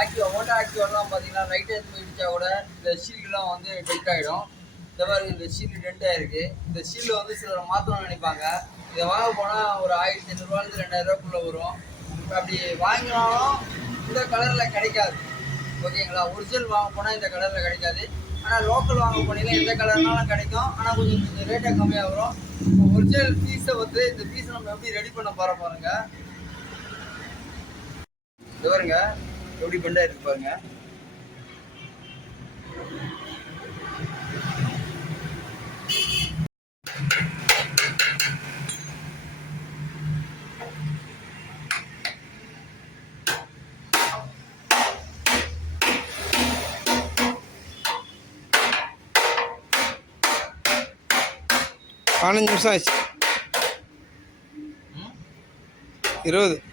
ஆக்டிவா ஹோண்டா ஆக்டிவாலாம் பார்த்தீங்கன்னா ரைட் எடுத்து போயிடுச்சா கூட இந்த ஷீல்டுலாம் வந்து டென்ட் ஆகிடும். இந்த மாதிரி இந்த ஷீல்டு டென்ட் ஆகிருக்கு. இந்த ஷீல்டு வந்து சிலர் மாற்றணும்னு நினைப்பாங்க. இதை வாங்க போனால் ஒரு 1500 2000 வரும். இப்போ அப்படி வாங்கினாலும் இந்த கலரில் கிடைக்காது. ஓகேங்களா? ஒரிஜினல் வாங்க போனால் இந்த கலரில் கிடைக்காது. ஆனால் லோக்கல் வாங்க போனீங்கன்னா எந்த கலர்னாலும் கிடைக்கும். ஆனால் கொஞ்சம் ரேட்டாக கம்மியாக வரும். இப்போ ஒரிஜினல் பீஸை வந்து இந்த பீஸை நம்ம எப்படி ரெடி பண்ண பாருங்க. இது பாருங்க எப்படி பெண்டா இருக்கு பாருங்க. பதினஞ்சு நிமிஷம் ஆச்சு. 20 இருக்கு.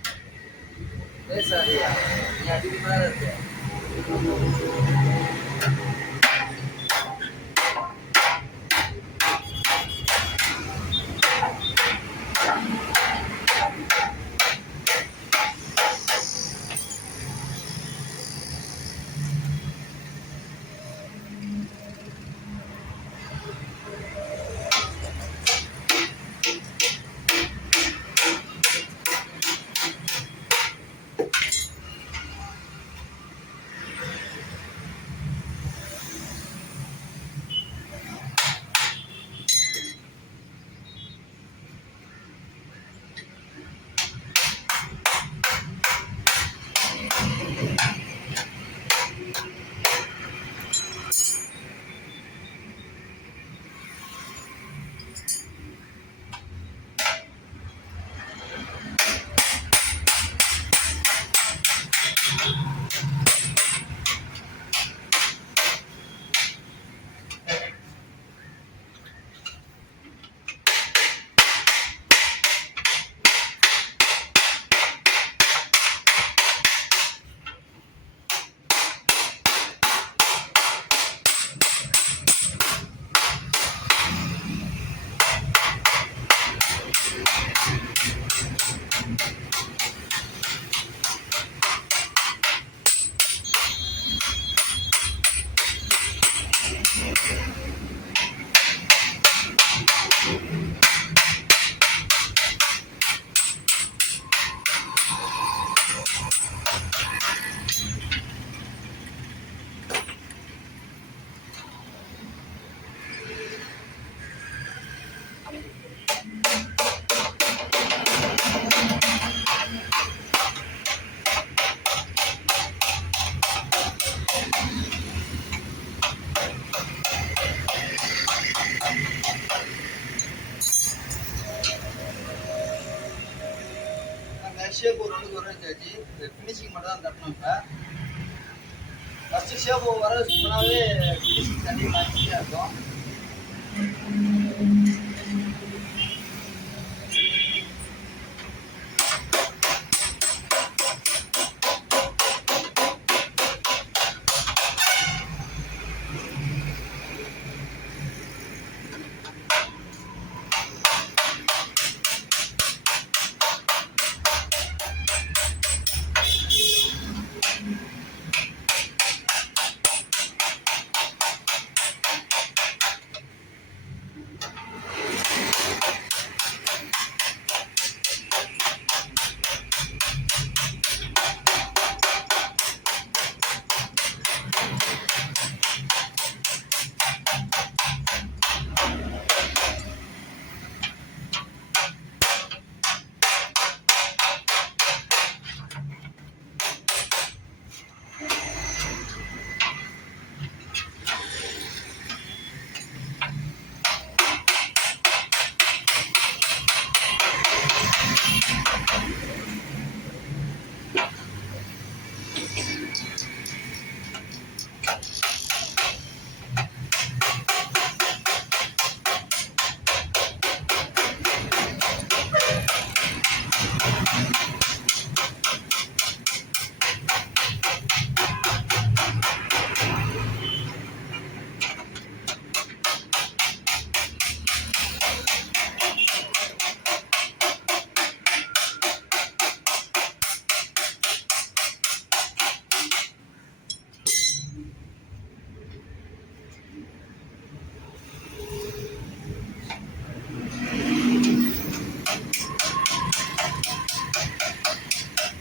ஷேப் ஒரு அளவுக்கு வர வச்சாச்சு. ஃபினிஷிங் மட்டும் தான் தட்டணும். இப்போ ஃபஸ்ட்டு ஷேப் வர வச்சுனாவே ஃபினிஷிங் தண்ணி ஈஸியாக இருக்கும்.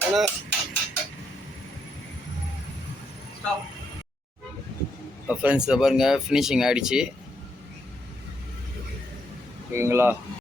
ஆனால் ஃப்ரெண்ட்ஸ் பாருங்கள் ஃபினிஷிங் ஆகிடுச்சு ஓகேங்களா.